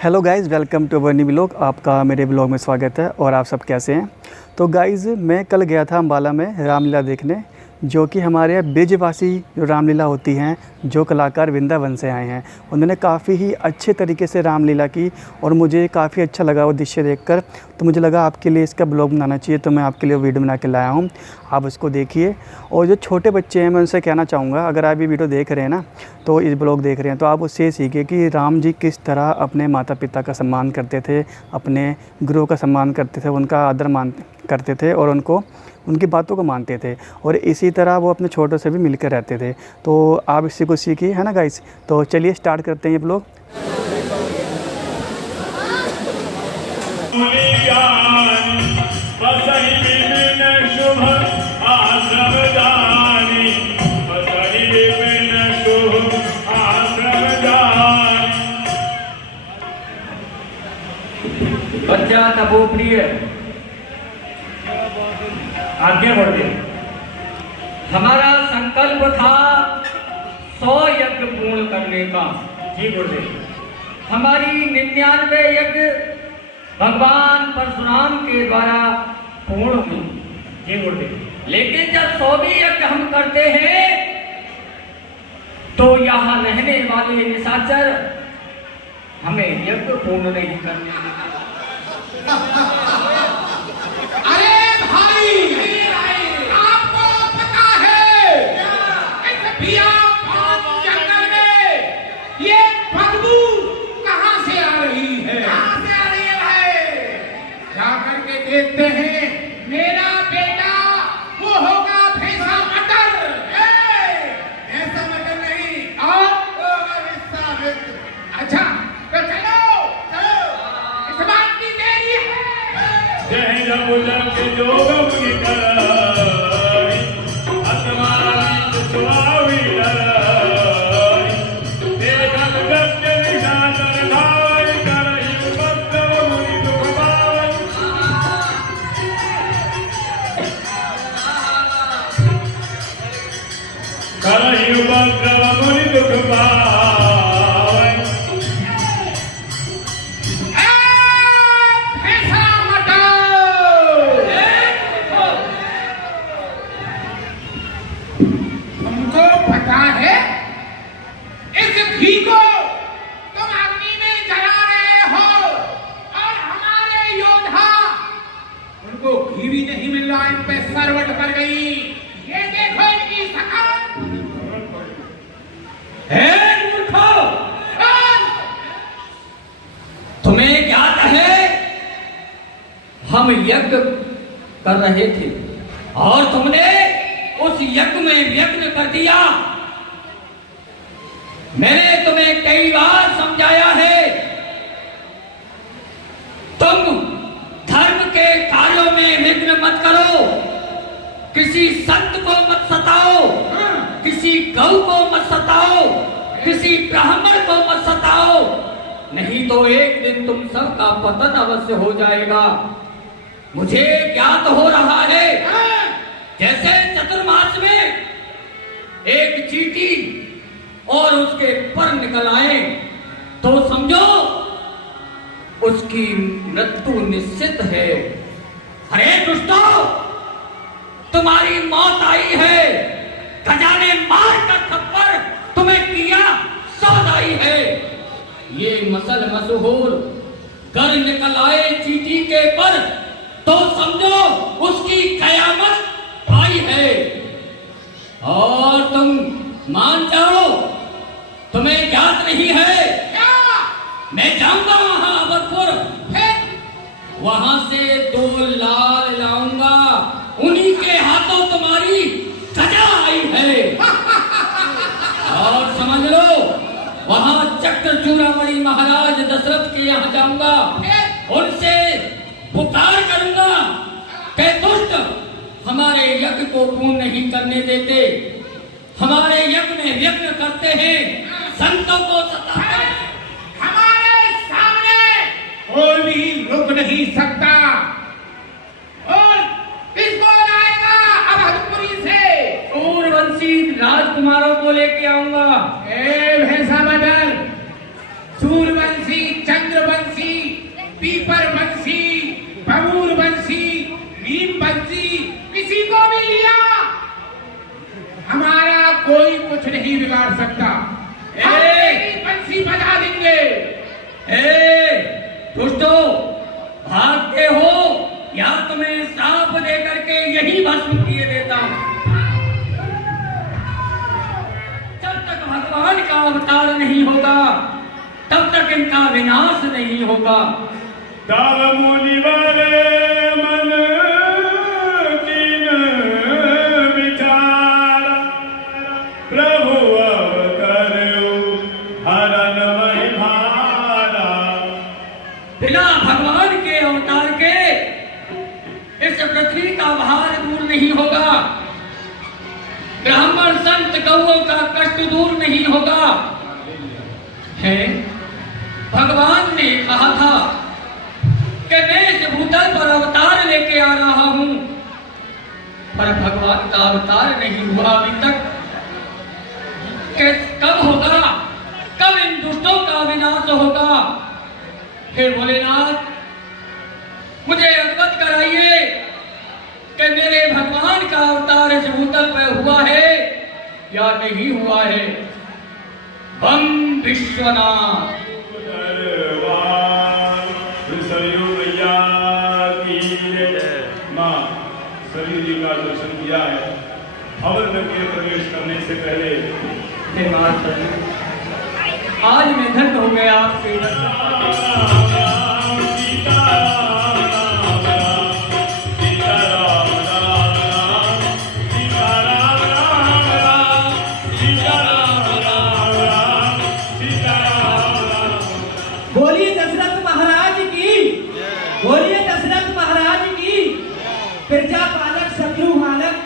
Hello guys, welcome to our new blog. आपका मेरे blog में स्वागत है। और आप सब कैसे हैं? तो गाइज़, मैं कल गया था अम्बाला में रामलीला देखने, जो कि हमारे यहाँ ब्रिजवासी जो रामलीला होती हैं, जो कलाकार वृंदावन से आए हैं, उन्होंने काफ़ी ही अच्छे तरीके से रामलीला की और मुझे काफ़ी अच्छा लगा वो दृश्य देखकर। तो मुझे लगा आपके लिए इसका ब्लॉग बनाना चाहिए, तो मैं आपके लिए वीडियो बना के लाया हूँ। आप उसको देखिए। और जो छोटे बच्चे हैं, मैं उनसे कहना चाहूँगा, अगर आप ये वीडियो देख रहे हैं ना, तो इस ब्लॉग देख रहे हैं, तो आप उससे सीखिए कि राम जी किस तरह अपने माता पिता का सम्मान करते थे, अपने गुरुओं का सम्मान करते थे, उनका आदर करते थे और उनकी बातों को मानते थे। और इसी तरह वो अपने छोटों से भी मिलकर रहते थे। तो आप इससे कुछ सीखिए, है ना गाइस। तो चलिए स्टार्ट करते हैं ये ब्लॉग। बच्चा तबो प्रिय आगे बढ़े। हमारा संकल्प था 100 यज्ञ पूर्ण करने का। जी गुरुदेव। हमारी 99 यज्ञ भगवान परशुराम के द्वारा पूर्ण हुई। जी गुरुदेव। लेकिन जब 100वीं यज्ञ हम करते हैं तो यहाँ रहने वाले निशाचर हमें यज्ञ पूर्ण नहीं करने देते। अरे भाई, आपको पता है इस बियाबान जंगल में ये बदबू कहाँ से आ रही है? कहाँ से आ रही है भाई? जा करके देखते हैं। मेरा बेटा वो होगा भैंसा मटर। ऐसा मटर नहीं और अच्छा तो चलो इस बात की देरी है। जय जब के जोगम की कराई आत्मानंद सुहावी लड़ाई देखन जब के निशाचर धाई करही उपद्रव मुनि दुख पावई करही उपद्रव मुनि दुख पावई। तुमको पता है इस घी को तुम अग्नि में जला रहे हो और हमारे योद्धा उनको घी भी नहीं मिल रहा, इन पे सरवट कर गई। ये देखो इनकी शकल। मूर्खो, तुम्हें ज्ञात है हम यज्ञ कर रहे थे और तुमने उस यज्ञ में व्यग्न कर दिया। मैंने तुम्हें कई बार समझाया है, तुम धर्म के कार्यों में विघ्न मत करो, किसी संत को मत सताओ, किसी गौ को मत सताओ, किसी ब्राह्मण को मत सताओ, नहीं तो एक दिन तुम सबका पतन अवश्य हो जाएगा। मुझे ज्ञात हो रहा है जैसे चतुर्मास में एक चींटी और उसके पर निकल आए तो समझो उसकी मृत्यु निश्चित है। अरे दुष्टों, तुम्हारी मौत आई है। गजा ने मार कर थप्पड़ तुम्हें किया सौदाई है। ये मसल मशहूर कर निकल आए चींटी के पर तो समझो उसकी कयामत आई है। और तुम मान जाओ, तुम्हें ज्ञात नहीं है क्या? मैं जाऊंगा वहां अवधपुर, वहां से 2 लाल लाऊंगा, उन्हीं के हाथों तुम्हारी सजा आई है। और समझ लो वहां चक्र चूड़ामणि महाराज दशरथ के यहाँ जाऊंगा, उनसे पुकार करूंगा कि दुष्ट हमारे यज्ञ को पूर्ण नहीं करने देते, हमारे यज्ञ में व्यग्न करते हैं, संतों को सताते हैं। हमारे सामने कोई भी रुक नहीं सकता। और किसको लाएगा अवधपुरी से? सूर्यवंशी राजकुमारों को लेके आऊंगा। भैंसा बदल सूर्यवंशी चंद्रवंशी इनका विनाश नहीं होगा। तब मुनिवर मन कीन विचार, प्रभु अवतरऊ हरन वही भारा। बिना भगवान के अवतार के इस पृथ्वी का भार दूर नहीं होगा, ब्राह्मण संत गौओं का कष्ट दूर नहीं होगा। है भगवान ने कहा था कि मैं इस भूतल पर अवतार लेके आ रहा हूं, पर भगवान का अवतार नहीं हुआ अभी तक। कि कब होगा, कब इन दुष्टों का विनाश होगा? हे भोलेनाथ, मुझे अवगत कराइए कि मेरे भगवान का अवतार इस भूतल पर हुआ है या नहीं हुआ है। बम विश्वनाथ। माँ सरयू जी का दर्शन किया है। हवन में प्रवेश करने से पहले हे मां सरयू, आज मैं धन्य हो गया आपके बोलिए दशरथ महाराज की, बोलिए दशरथ महाराज की। प्रजा पालक शत्रु मालक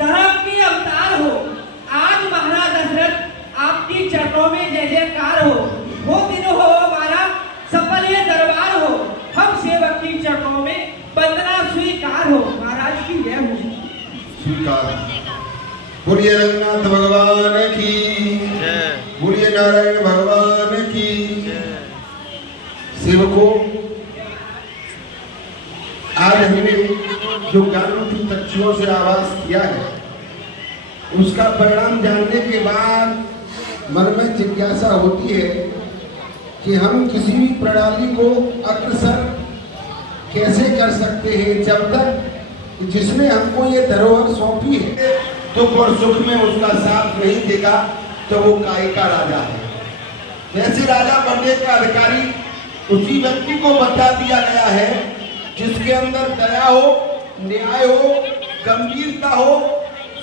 धर्म की अवतार हो। आज महाराज दशरथ आपकी चरणों में जय जयकार हो। वो दिन हो हमारा सफल ये दरबार हो। हम सेवक की चरणों में वंदना स्वीकार हो। महाराज की जय हो। स्वीकार। बोलिए रंगनाथ भगवान की, बोलिए नारायण भगवान की। सेवकों, आज हमने जो ज्ञान की चक्षुओं से आवाज किया है, उसका परिणाम जानने के बाद मन में जिज्ञासा होती है कि हम किसी भी प्रणाली को अग्रसर कैसे कर सकते हैं, जब तक जिसने हमको ये धरोहर सौंपी है दुख और सुख में उसका साथ नहीं देगा तो वो काय का राजा है। वैसे राजा बनने का अधिकारी उसी व्यक्ति को बता दिया गया है जिसके अंदर दया हो, न्याय हो, गंभीरता हो,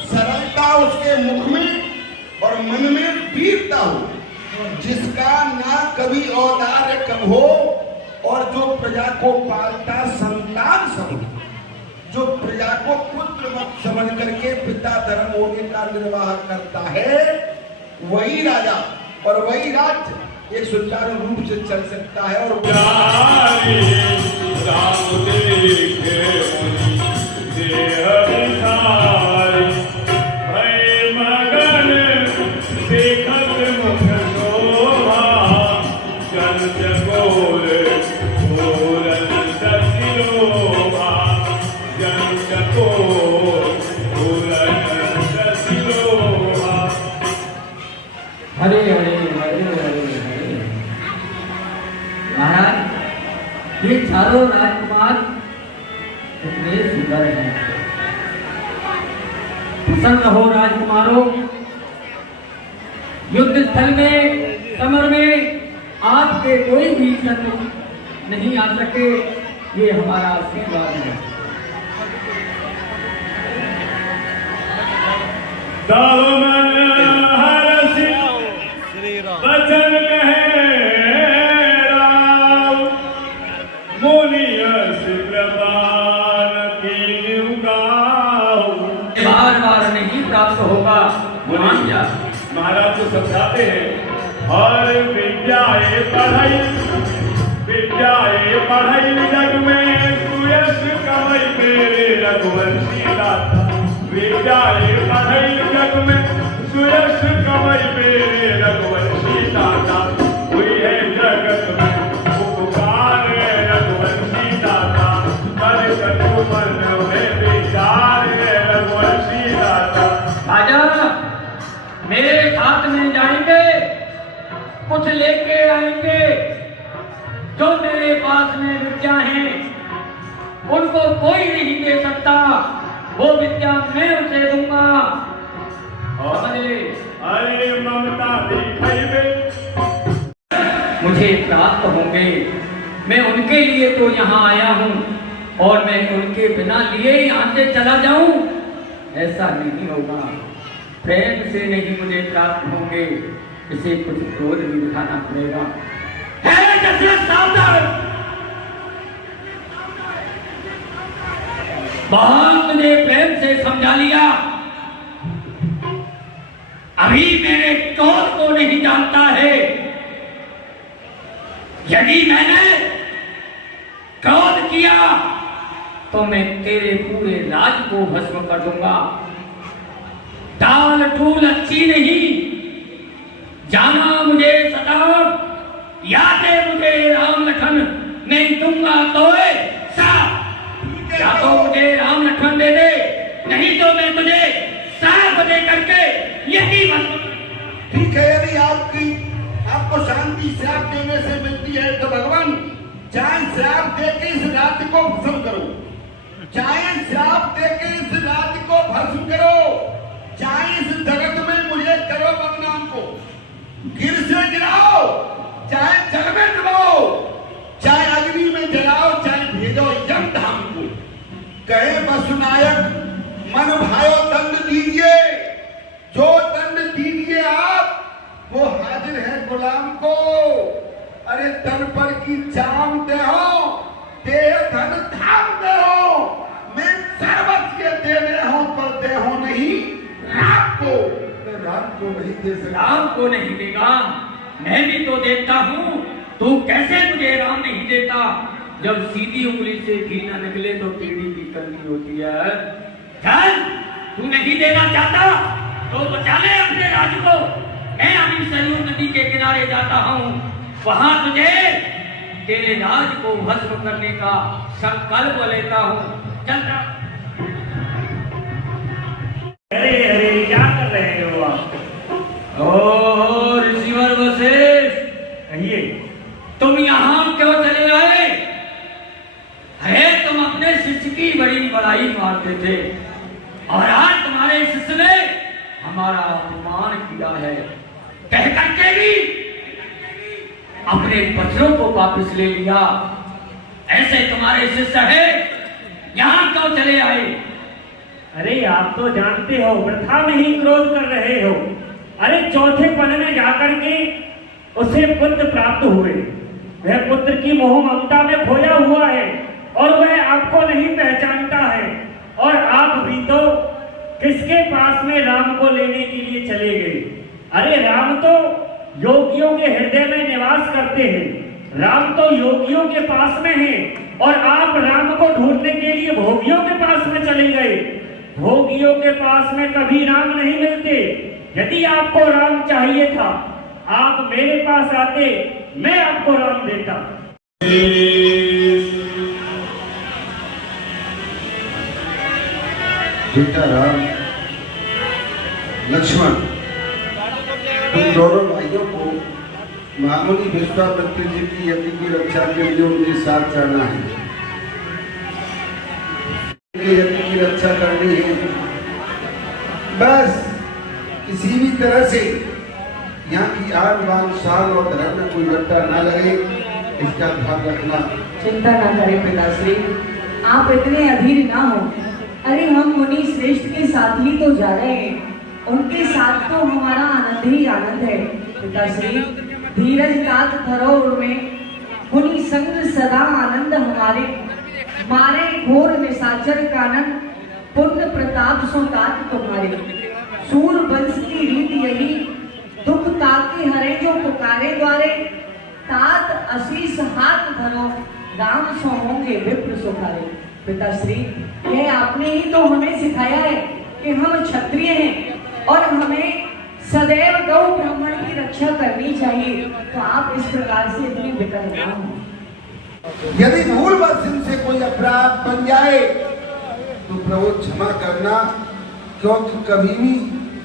सरलता उसके मुख में और मन में वीरता हो, जिसका ना कभी औदार्य कम हो और जो प्रजा को पालता संतान समझ, जो प्रजा को पुत्र मत समझ करके पिता धर्म होने का निर्वाह करता है, वही राजा और वही राज्य एक सुचारू रूप से चल सकता है। और हरे हरे हरे हरे हरे। महाराज, ये चारों राजकुमार कितने सुंदर हैं। प्रसन्न हो राजकुमारों, युद्ध स्थल में, समर में आपके कोई भी शत्रु नहीं आ सके, ये हमारा आशीर्वाद है। वचन कहे राम, मुनियस कृपान कीन्यु गाओ। बार बार नहीं प्राप्त होगा। महाराज तो समझाते हैं, और विद्याए पढ़ाई जग में सुयश कमई मेरे रघुवंशी दाता। विद्याए पढ़ाई जग में सुयश कमई मेरे रघुवंशी दाता। हुई है जगत में उपकार रघुवंशी दाता। कर कटु मन में विचार रघुवंशी दाता। राजा, मेरे साथ में जाएंगे, कुछ लेके आएंगे। जो मेरे पास में विद्या है उनको कोई नहीं दे सकता, वो विद्या मैं उसे दूंगा। अरे ममता दिखाइबे मुझे प्राप्त होंगे। मैं उनके लिए तो यहाँ आया हूँ और मैं उनके बिना लिए यहाँ से चला जाऊं, ऐसा नहीं होगा। प्रेम से नहीं मुझे प्राप्त होंगे, इसे कुछ क्रोध भी दिखाना पड़ेगा। है दशरथ सावधान, बहुत तुझे प्रेम से समझा लिया, अभी मेरे क्रोध को नहीं जानता है। यदि मैंने क्रोध किया तो मैं तेरे पूरे राज को भस्म कर दूंगा। टाल टूल अच्छी नहीं, जाना मुझे सताओ, यादें मुझे राम लखन नहीं दूंगा तो या तो मुझे राम लखन दे दे, नहीं तो मैं तुझे साफ दे करके यही भस्म। ठीक है, यदि आपको शांति श्राप देने से मिलती है तो भगवान चाहे श्राप दे के इस राज्य को भस्म करो, चाहे श्राप दे के इस राज्य को भस्म करो, चाहे इस जगत में मुझे करो बदनाम को, गिर से गिराओ, चाहे जल में डुबाओ, चाहे अग्नि में जलाओ, चाहे भेजो यम धाम को। कहे वसुनायक मन भायो दंड दीजिए, जो दंड दीजिए आप वो हाजिर है गुलाम को। अरे तन पर की जाम दे हो, देह धन धाम दे हो, मैं सर्वस्व के देने हो पर दे हो नहीं राम को। मैं राम को नहीं दे सकता। राम को नहीं देगा, मैं भी तो देता हूँ, तू कैसे मुझे राम नहीं देता? जब सीधी उंगली से घी न निकले तो टेढ़ी की करनी होती है। चल, तू नहीं देना चाहता तो बचा ले अपने राज को। मैं अभी सरयू नदी के किनारे जाता हूँ, वहां तुझे तेरे राज को भस्म करने का संकल्प लेता हूँ। चलता। अरे अरे क्या कर रहे हो आप? ओ ऋषिवर वशिष्ठ, कहिए। तुम यहाँ क्यों चले आए? अरे तुम अपने शिष्य की बड़ी बड़ाई मारते थे और आज तुम्हारे शिष्य ने हमारा अपमान किया है, कह करके भी अपने वज्रों को वापस ले लिया। ऐसे तुम्हारे शिष्य है, यहाँ क्यों चले आए? अरे आप तो जानते हो वृथा में ही क्रोध कर रहे हो। अरे चौथे पद में जाकर के उसे पुत्र प्राप्त हुए, वह पुत्र की मोह ममता में खोया हुआ है और वह आपको नहीं पहचानता है। और आप भी तो किसके पास में राम को लेने के लिए चले गए? अरे राम तो योगियों के हृदय में निवास करते हैं, राम तो योगियों के पास में है और आप राम को ढूंढने के लिए भोगियों के पास में चले गए। भोगियों के पास में कभी राम नहीं मिलते। यदि आपको राम चाहिए था, आप मेरे पास आते, मैं आपको राम देता। बेटा राम, लक्ष्मण, तुम दोनों भाइयों को मामूली विश्वामित्र जी की यज्ञ की रक्षा के लिए उनके साथ जाना है, यज्ञ की रक्षा करनी है। बस किसी भी तरह से यहाँ की आन बान शान और धर्म में कोई रट्टा न लगे, इसका ध्यान रखना। चिंता न करें पिताश्री, आप इतने अधीर ना हो। अरे हम मुनि श्रेष्ठ के साथ ही तो जा रहे हैं, उनके साथ तो हमारा आनंद ही आनंद है। पिताश्री, धीरज तात धरो में मुनि संग सदा आनंद हमारे, मारे घोर निशाचर कानन, पुण्य प्रताप सो तात तुम्हारे। सूर वंश की रीत यही, दुख ताके हरे जो पुकारे द्वारे, तात अशीष हाथ धरो, राम सो होंगे विप्र सुखारे। पिताश्री, यह आपने ही तो हमें सिखाया है कि हम क्षत्रिय हैं और हमें सदैव गौ ब्राह्मण की रक्षा करनी चाहिए, तो आप इस प्रकार से इतने विकल ना हो। यदि भूलवश इनसे कोई अपराध बन जाए तो प्रभु क्षमा करना, क्योंकि कभी भी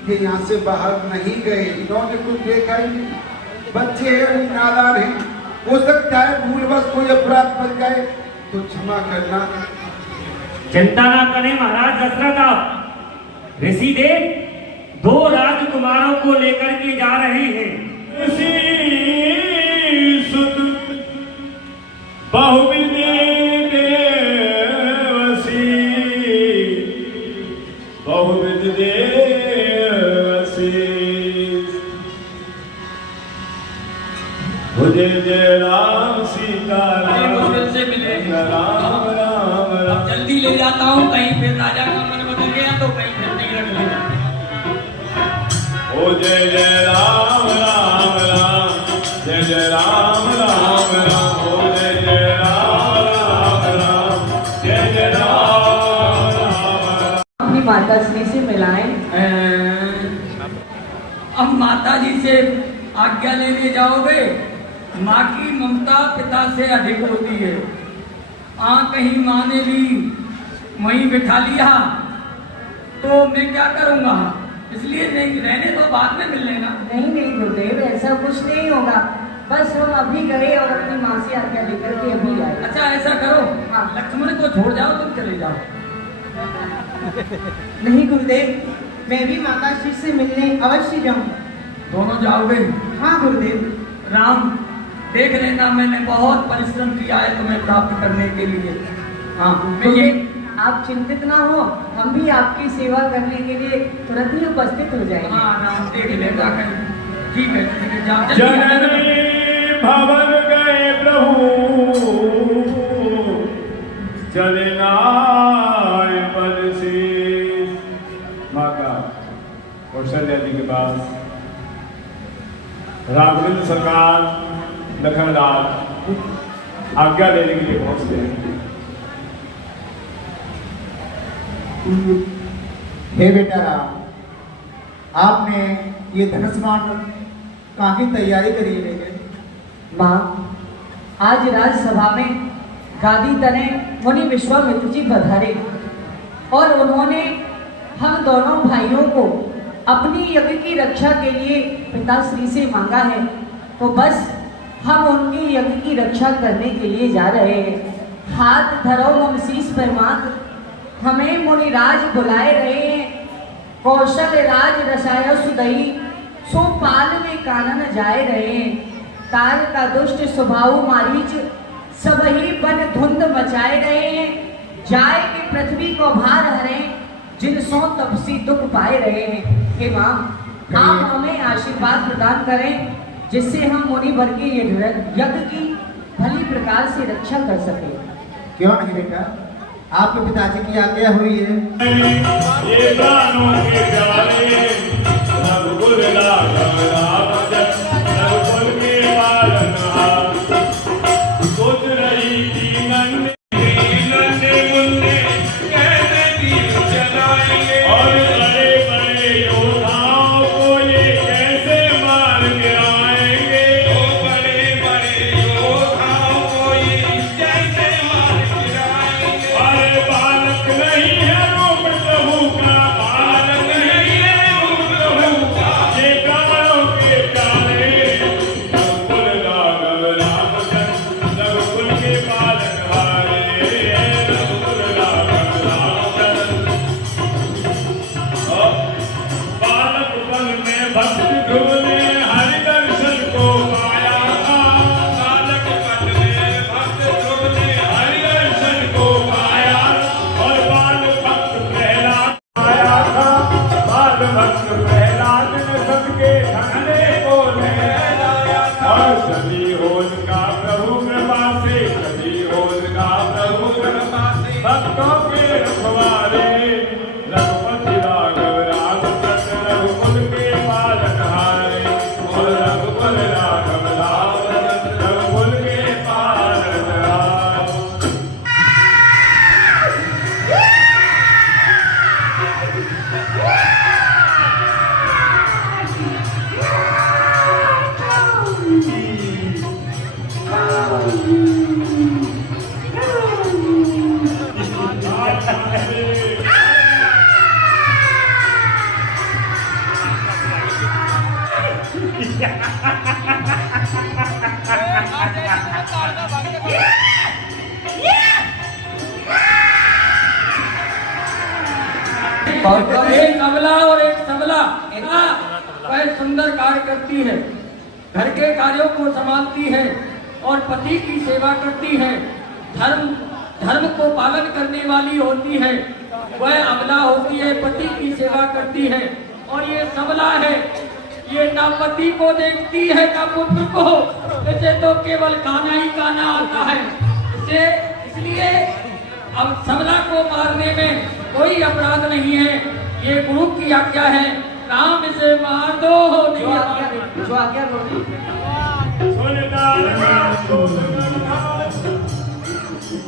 ये यहाँ से बाहर नहीं गए, इन्होंने कुछ देखा ही नहीं, बच्चे हैं, नादान हैं, हो सकता है भूलवश कोई अपराध बन जाए तो क्षमा करना। चिंता ना करें महाराज दशरथ, आप ऋषि देव 2 राजकुमारों को लेकर के जा रहे हैं। बहुविधि देवसी बहुविधि देवसी जय जय राम सीता बड़े मुश्किल से मिले राम राम राम। जल्दी ले जाता हूँ, कहीं फिर राजा का मन बदल गया तो कहीं फिर नहीं रख लेना। ओ जय जय राम राम राम जय जय राम राम राम ओ जय जय राम राम राम जय जय राम राम। अपनी माता श्री से मिलाएं। अब माता जी से आज्ञा लेने जाओगे? माँ की ममता पिता से अधिक होती है। कहीं माँ ने भी वहीं बिठा लिया तो मैं क्या करूँगा, इसलिए नहीं, रहने तो बाद में मिल लेना। नहीं नहीं गुरुदेव, ऐसा कुछ नहीं होगा। बस हम अभी गए और अपनी माँ से आज्ञा लेकर के अभी आए। अच्छा ऐसा करो, हाँ। लक्ष्मण को छोड़ जाओ, तुम चले जाओ। नहीं गुरुदेव, मैं भी माता श्री से मिलने अवश्य जाऊँ। दोनों जाओगे? हाँ गुरुदेव। राम देख लेना, मैंने बहुत परिश्रम किया है तुम्हें प्राप्त करने के लिए। हाँ मैं ये आप चिंतित ना हो, हम भी आपकी सेवा करने के लिए तुरंत ही उपस्थित हो जाएंगे। हाँ राम देख लेना कहीं। ठीक है जाओ, जल्दी आ जाना। जननी भवन गए प्रभु चलना पद से। माता कौशल्या जी के पास राघवेंद्र सरकार लखनलाल आज्ञा लेने के लिए पहुंचते हैं। हे बेटा राम, आपने ये धनुष्मान कहाँ की तैयारी करी है बेटे? माँ, आज राजसभा में गादी तने मुनि विश्वामित्र जी पधारे और उन्होंने हम दोनों भाइयों को अपनी यज्ञ की रक्षा के लिए पिताश्री से मांगा है। तो बस हम उनकी यज्ञ की रक्षा करने के लिए जा रहे हैं। हाथ धरो मम शीस पर मात, हमें मुनिराज बुलाए रहे हैं। कौशल राज रसाय सुदई, सो पाल में कानन जाए रहे हैं। तार का दुष्ट स्वभाव मारीच, सब ही बन धुंध मचाए रहे हैं। जाए के पृथ्वी को भार हरे, जिन सो तपसी दुख पाए रहे हैं। हे माँ, आप हमें आशीर्वाद प्रदान करें जिससे हम मुनि वर्ग के यज्ञ की भली प्रकार से रक्षा कर सके। क्यों नहीं बेटा, आपके पिताजी की आज्ञा हुई है। ये प्राणों के प्यारे रघुकुल राघव राम जन, रघुकुल के पालनहार। सोच रही थी नन्हे मुन्ने कैसे तीर चलाएंगे, और बड़े बड़े योद्धाओं को ये कैसे मार के आएंगे। बड़े बड़े योद्धाओं को ये कैसे मार के आएंगे। अरे बालक नहीं है रूप प्रभु का, बालक नहीं है रूप प्रभु का, ये प्राणों के प्यारे रघुकुल राघव राम जन, रघुकुल के पालनहारे रघुकुल राघव राम जन। बालकपन में भक्त ध्रुव ने हरि दर्शन को पाया था। बालकपन में भक्त ध्रुव ने हरि दर्शन को पाया, और बाल भक्त प्रहलाद आया था। बाल भक्त प्रहलाद ने सबके धनने को ले लाया था। और सभी होल का प्रभु कृपा से, सभी होल का प्रभु कृपा से, भक्तों के रखवारे रघुपति राघव रामचंद्र, रघुकुल के पालनहारे, और रघुकुल राघव रामचंद्र, रघुकुल के पालनहारे। और एक अबला और एक सबला वह सुंदर कार्य करती है, घर के कार्यों को संभालती है और पति की सेवा करती है, धर्म को पालन करने वाली होती है, वह अबला होती है, पति की सेवा करती है। और ये सबला है, ये ना पति को देखती है ना पुत्र को, इसे तो केवल खाना ही खाना आता है। इसलिए अब सबला को मारने में कोई अपराध नहीं है, ये गुरु की आज्ञा है। राम इसे मार दो, जो आज्ञा बोली।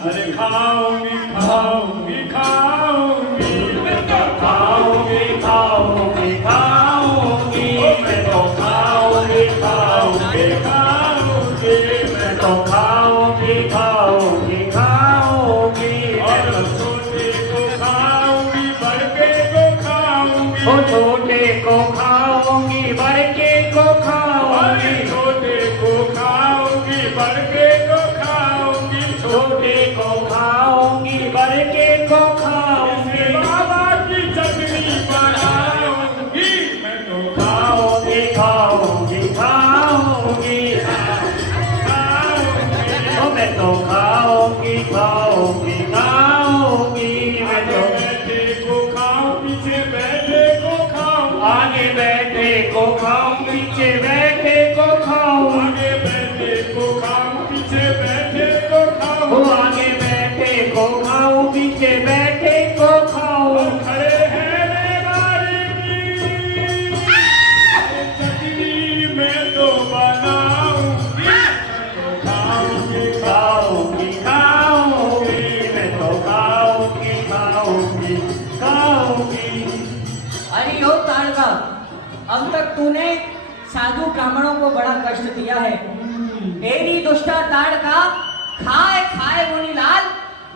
अरे खाऊंगी खाऊंगी खाऊंगी, मैं तो खाऊंगी खाऊंगी खाऊंगी, मैं तो खाऊंगी खाऊंगी खाऊंगी, मैं तो खाऊंगी खाऊंगी खाऊंगी। और छोटे को खाऊंगी बड़के को खाऊंगी, ओ छोटे को खाऊंगी बड़के को खाऊंगी, छोटे को खाऊंगी बड़के को खाऊंगी, छोटे को खाऊंगी बड़के को खाऊंगी। बाबा की चटनी बनाऊंगी, मैं तो खाऊंगी खाऊंगी खाऊंगी खाऊंगी, मैं तो खाऊंगी खाऊंगी खाऊंगी। मैं तो बैठे को खाऊं पीछे बैठे को खाऊं, आगे बैठे को खाऊं पीछे बैठे को खाऊं, आगे बैठे को खाऊं पीछे बैठे को खाऊं, आगे बैठे को खाऊं पीछे बैठे को खाऊं। खड़े हैं रेवाड़ी की चटनी में तो बनाऊंगी, खाऊंगी खाऊंगी खाऊंगी, मैं तो खाऊंगी खाऊंगी खाऊंगी। अरे हो ताड़का, अब तक तूने साधु ब्राह्मणों को बड़ा कष्ट दिया है। तेरी दुष्टा ताड़का, खाए खाए मुनीलाल,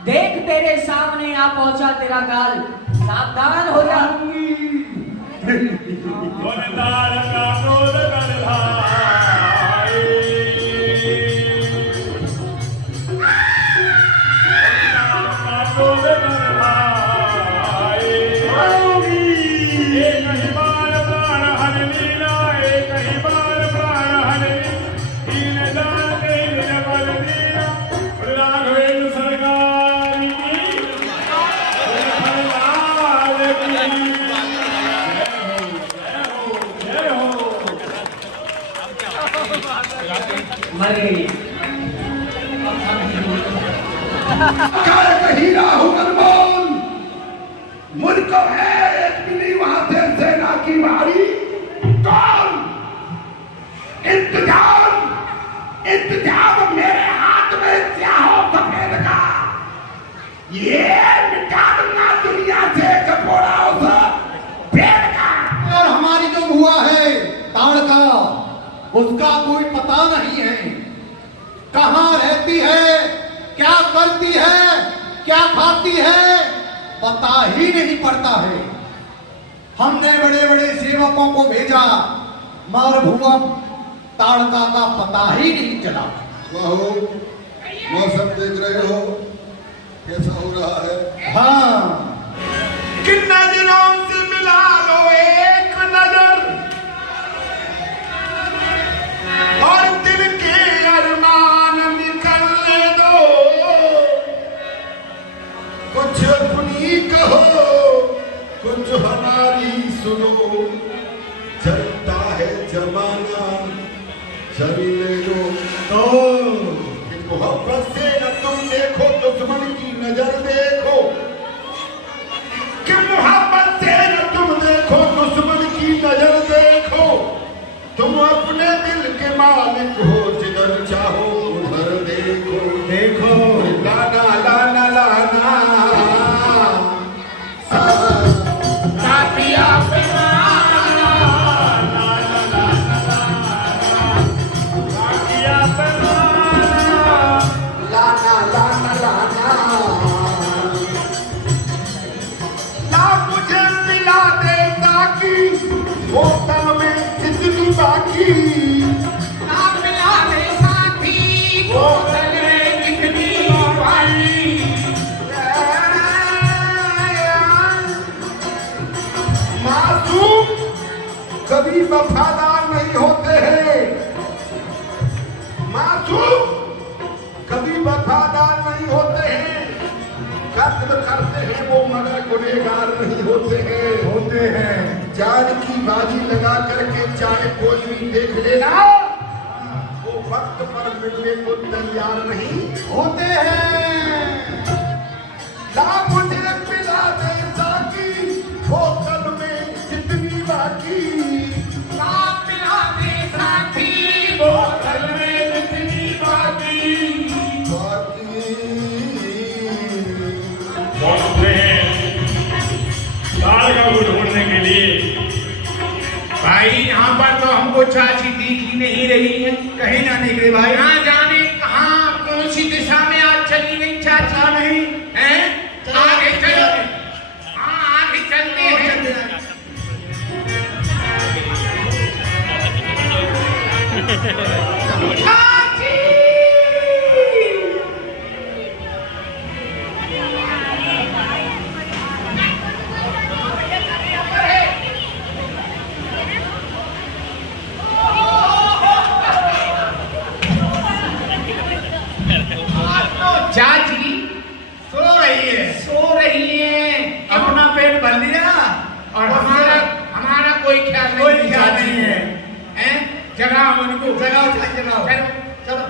देख तेरे सामने आ पहुंचा तेरा काल, सावधान हो जा। ताड़का क्रोध कर भाई, ताड़का क्रोध कर भाई। एक ही बार प्राण हर लीला, एक ही बार प्राण हर दीन दान के बल दीना। राघवेंद्र सरकार की लाल की जय हो। मर गई। हीरा हूं अनमोल, मुझको है एक मिली वहां से सेना की मारी। कौन? इंतजाम इंतजाम मेरे हाथ में स्याहो सफेद का, ये मिटा दूंगा दुनिया से कपोड़ा उस पेड़ का। और हमारी जो हुआ है ताड़का, उसका कोई पता नहीं है, कहाँ रहती है, क्या करती है, क्या खाती है, पता ही नहीं पड़ता है। हमने बड़े बड़े सेवकों को भेजा, मगर भुवन ताड़का का पता ही नहीं चला। बाबू, मौसम देख रहे हो कैसा हो रहा है? हाँ, किन नजरों से मिला लो एक नजर, और दिल के अरमान निकलने दो। कुछ अपनी कहो कुछ हमारी सुनो, चलता है जमाना चलने दो। तो मोहब्बत से न तुम देखो दुश्मन की नजर देखो, कि मोहब्बत से न तुम देखो दुश्मन की नजर देखो। तुम अपने दिल के मालिक हो, जिधर चाहो उधर देखो देखो। लाना लाना लाना साथिया पे लाना, लाना लाना लाना साथिया पे लाना, लाना लाना ला मुझे मिला दे ताकि होटल में जितनी बाकी, ना मिला दे साथी होटल में जितनी बाकी। मासूम कभी वफादार नहीं होते हैं, मासूम वफादार नहीं होते हैं, कत्ल करते हैं वो मगर गुनहगार नहीं होते हैं। जान की बाजी लगा करके चाहे कोई भी देख लेना, वो वक्त पर मिलने को तैयार नहीं होते हैं। ना मुझे पिला दे साकी बोतल में जितनी बाकी, ना पिला दे साथी बोतल में जितनी बाकी। पहुंचते हैं तारका को ढूंढने के लिए। भाई यहाँ पर तो हमको चाची दिख ही नहीं रही है, कहीं ना निकले भाई। ना जाने कहाँ कौन सी दिशा में आज चली गई चाचा नहीं है। आगे चलो, हाँ आगे चलते हैं। चाची चाची सो रही है अपना पेट भर लिया और हमारा कोई ख्याल नहीं है। हैं जगाओ उनको, जगाओ चलो।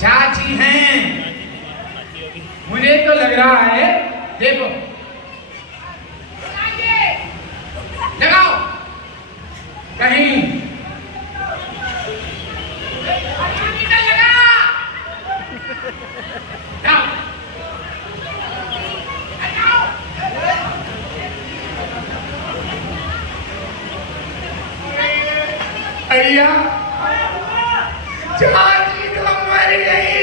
चाची हैं, मुझे तो लग रहा है। देखो लगाओ कहीं भैया चाची तो मर गई।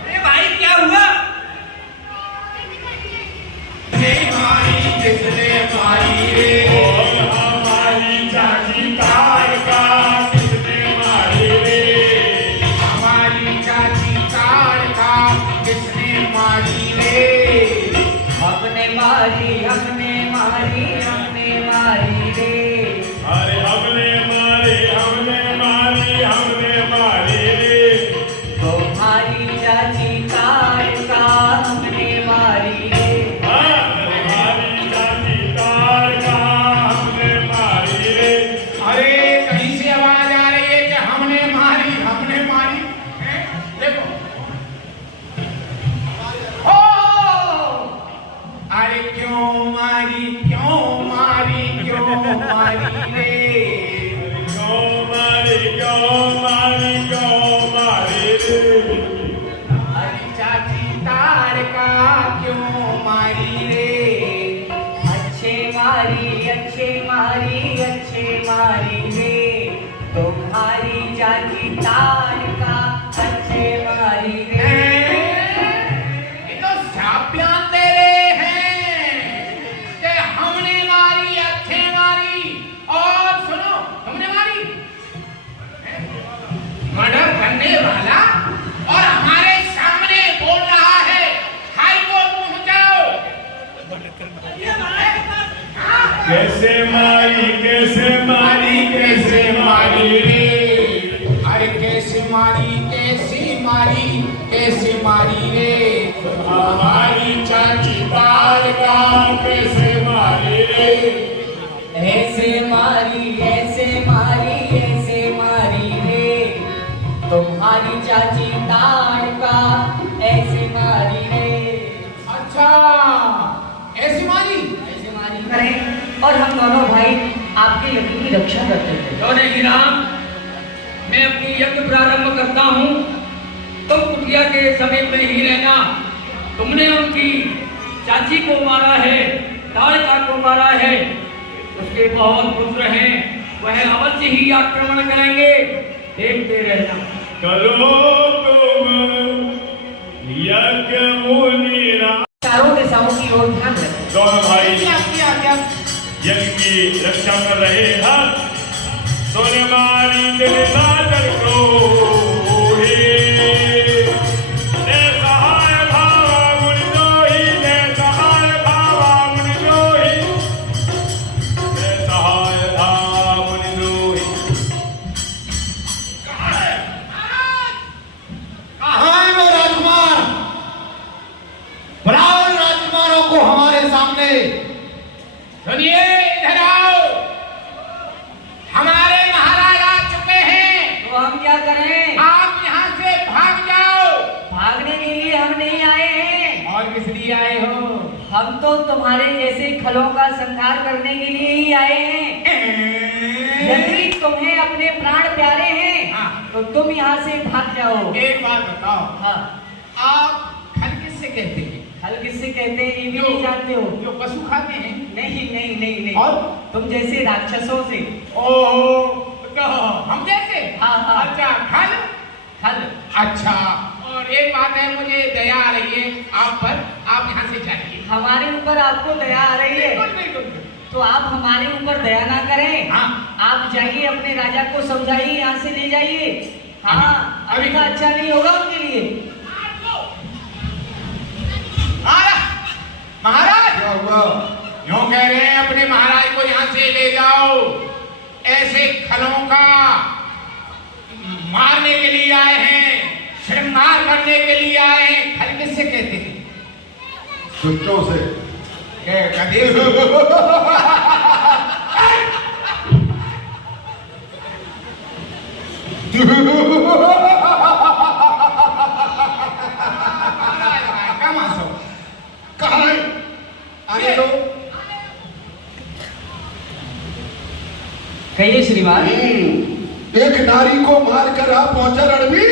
अरे भाई क्या हुआ? किसने मारी रे? हमारी चाची तारका किसने मारी रे? हमारी चाची तारका किसने मारी रे? हमने मारी रे। अरे हमने मारी रे। तुम्हारी चाची तारका हमने मारी रे। अरे कहीं से आवाज आ रही है कि हमने मारी हैं? देखो ओ अरे क्यों मारी रे? क्यों मारी रे? अरे चाची तारका क्यों मारी रे? अच्छे मारी रे। तुम्हारी चाची तारका अच्छे मारी रे। ये तो सापियां तेरे हैं कि हमने मारी, अच्छे मारी। और सुनो, हमने मारी मर्डर करने वाला और हमारे सामने बोल रहा है हाई कोर्ट पहुंचाओ। कैसे मारी रे? अरे कैसे मारी रे? हमारी चाची तारका कैसे मारी रे? ऐसे मारी रे। तुम्हारी चाची तारका ऐसे मारी रे। अच्छा ऐसी मारी करें और हम दोनों भाई आपके यज्ञ की रक्षा करते थे। जोने की राम, मैं अपनी यज्ञ प्रारंभ करता हूँ। तुम कुटिया के समीप में ही रहना। तुमने उनकी चाची को मारा है, तारका को मारा है। उसके बहुत पुत्र हैं, वह अवश्य ही आक्रमण करेंगे, देखते रहना। करो तुम यज्ञ मुनिरा। चारों दिशाओं की ओर ध्यान रखें। दोनों भाई क्या यज्ञ की रक्षा कर रहे हैं। सोने मारी दिल सागर को सामने। सुनिए, इधर आओ। हमारे महाराज आ चुके हैं। तो हम क्या करें? आप यहाँ से भाग जाओ। भागने के लिए हम नहीं आए हैं। और किस लिए आए हो? हम तो तुम्हारे जैसे खलों का संहार करने के लिए ही आए हैं। यदि तुम्हें अपने प्राण प्यारे हैं हाँ। तो तुम यहाँ से भाग जाओ। एक बात बताओ, हाँ, आप खल किससे कहते हैं? हल किससे कहते हैं ये भी नहीं जानते हो? जो पशु खाते हैं। नहीं नहीं नहीं नहीं। और? तुम जैसे राक्षसों से। ओहो, तो हम जैसे? हाँ, हाँ। अच्छा, खल। हल। अच्छा, और एक बात है, मुझे दया आ रही है आप पर, आप यहाँ से जाइए। हमारे ऊपर आपको दया आ रही है? बिल्कुल बिल्कुल। तो आप हमारे ऊपर दया ना करें। हाँ। आप जाइए, अपने राजा को समझाइए, यहाँ से ले जाइए। हाँ, अभी- अभी अच्छा नहीं होगा उनके लिए। महाराज, क्या हुआ? यूं कह रहे हैं अपने महाराज को यहाँ से ले जाओ। ऐसे खलों का मारने के लिए आए हैं, श्रृंगार करने के लिए आए हैं। खल किससे कहते हैं? दुष्टों से। कभी कहाँ है? आने दो। कहिए श्रीमान। एक नारी को मारकर आप पहुंचा रणवीर।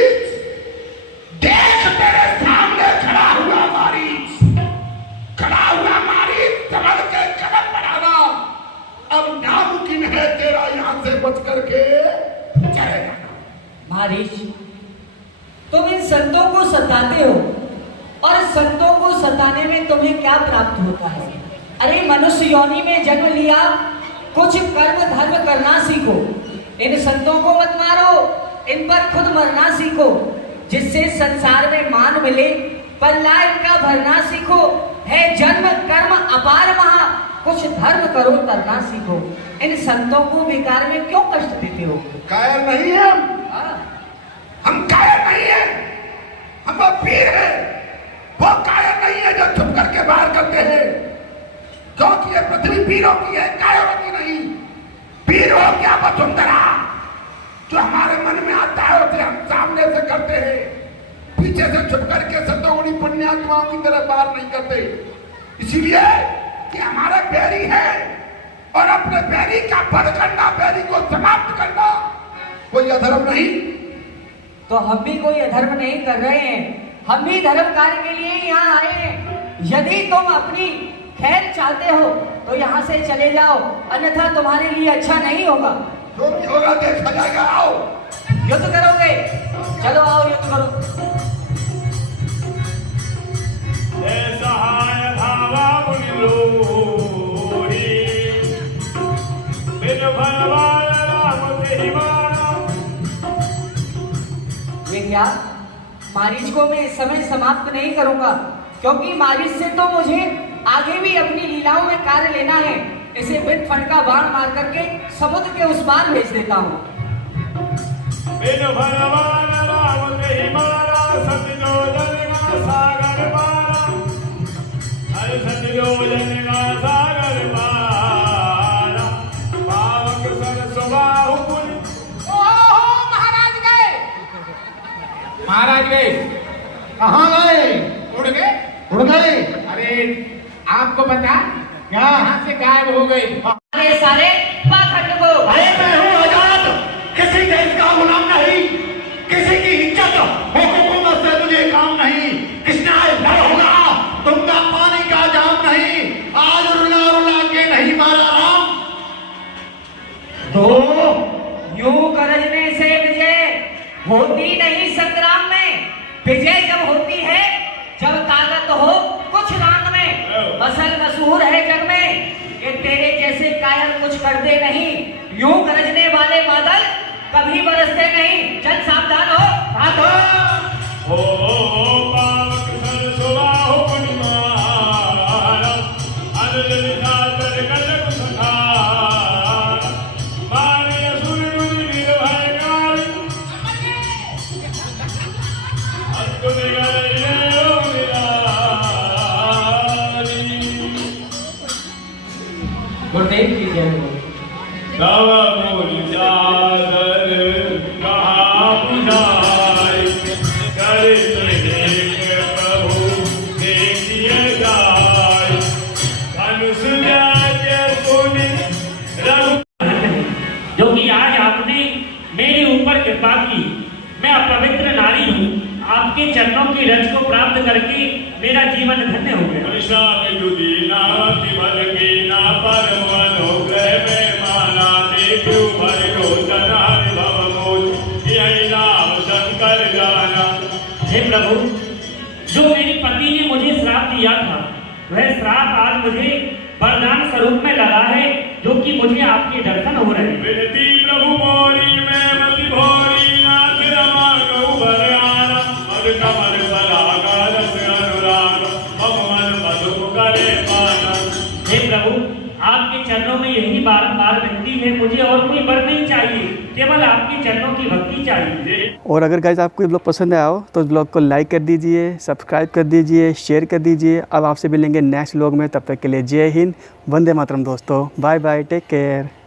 देख, तेरे सामने खड़ा हुआ मारीच, समझ के कदम बढ़ाना। अब नामुमकिन है तेरा यहाँ से बच करके चले जाना। महारीश, तुम इन संतों को सताते हो और संतों को सताने में तुम्हें क्या प्राप्त होता है? अरे मनुष्य योनि में जन्म लिया, कुछ कर्म धर्म करना सीखो। इन संतों को मत मारो, इन पर खुद मरना सीखो, जिससे संसार में मान मिले। पल्ला इनका भरना सीखो। है जन्म कर्म अपार महा, कुछ धर्म करो तरना सीखो। इन संतों को बेकार में क्यों कष्ट देते हो? कायर नहीं है हाँ। हम कायर नहीं है, हम वीर हैं। वो कायर नहीं है जो छुप करके बाहर करते हैं, क्योंकि ये पृथ्वी वीरों की है, कायरों की नहीं। वीर हो क्या वसुंधरा, जो हमारे मन में आता है उसे हम सामने से करते हैं, पीछे से छुप करके सतोगुणी पुण्यात्माओं की तरह बाहर नहीं करते। इसीलिए कि हमारे बैरी है और अपने बैरी का वध करना, बैरी को समाप्त करना कोई अधर्म नहीं। तो हम भी कोई अधर्म नहीं कर रहे हैं, हम भी धर्म कार्य के लिए यहाँ आए हैं। यदि तुम अपनी खैर चाहते हो तो यहाँ से चले जाओ, अन्यथा तुम्हारे लिए अच्छा नहीं होगा। जो भी होगा देखा जाएगा। आओ युद्ध करोगे? चलो आओ युद्ध करो। सहाय धावा मुनि लोरी, बिन भगवान राम तेहि मारा। ये क्या? मारीच को मैं इस समय समाप्त नहीं करूंगा, क्योंकि मारीच से तो मुझे आगे भी अपनी लीलाओं में कार्य लेना है। इसे बिन फण का बाण मार करके समुद्र के उस पार भेज देता हूँ। बिन भगवान राम तेहि मारा, सतयोजन का सागर पारा। हर सतयोजन का सागर पारा, पावक सर सुबाहु पुनि। ओहो, महाराज गए। महाराज गए? कहाँ गए? उड़ गए? उड़ गए? अरे आपको पता, क्या? यहाँ से गायब हो गए। अरे सारे पाखंड को। अरे मैं हूँ आजाद, किसी देश का गुलाम नहीं, किसी की इज्जत हुकूमत से मुझे काम नहीं। कृष्णा लड़ होगा, तुमका पानी का जाम नहीं। आज रुला रुला के नहीं मारा राम। तो यूं गरजने से विजय होती नहीं संग्राम में। विजय जब होती है जब ताकत हो कुछ राग में। मसल मशहूर है जग में कि तेरे जैसे कायर कुछ करते नहीं। यूं गरजने वाले बादल कभी बरसते नहीं। चल सावधान हो, हाथ हो। पावक सर सुबाहु पुनि मारा, अदल सादर कनक सखारा। मारे असुर मुनि निर्भयकारी, अस्तु निगल ये ओम विरारी। जय हो। तव मोहि सादर कहाँ बुझाई, कर तुझे प्रभु देखिए जाय। धनुष जाके सुनि रघु जो कि आज आपने मेरे ऊपर कृपा की। मैं अपवित्र नारी हूँ, आपके चरणों की रज को प्राप्त करके मेरा जीवन धन्य हो गया। हे प्रभु, जो मेरी पति ने मुझे श्राप दिया था, वह श्राप आज मुझे वरदान स्वरूप में लगा है, जो कि मुझे आपके दर्शन हो रहे हैं। विनती प्रभु मोरी में मति भोरी, नाथ रमा गौ भरयाना, मद कमल बलागा रस अनुराग, मम मन मधु करे पाना। हे प्रभु, आपके चरणों में यही बारंबार विनती है, मुझे और कोई वर नहीं चाहिए, केवल आपके चरणों की भक्ति चाहिए। और अगर गाइस आपको ये ब्लॉग पसंद आया हो तो इस ब्लॉग को लाइक कर दीजिए, सब्सक्राइब कर दीजिए, शेयर कर दीजिए। अब आपसे मिलेंगे नेक्स्ट ब्लॉग में, तब तक के लिए जय हिंद, वंदे मातरम दोस्तों, बाय बाय, टेक केयर।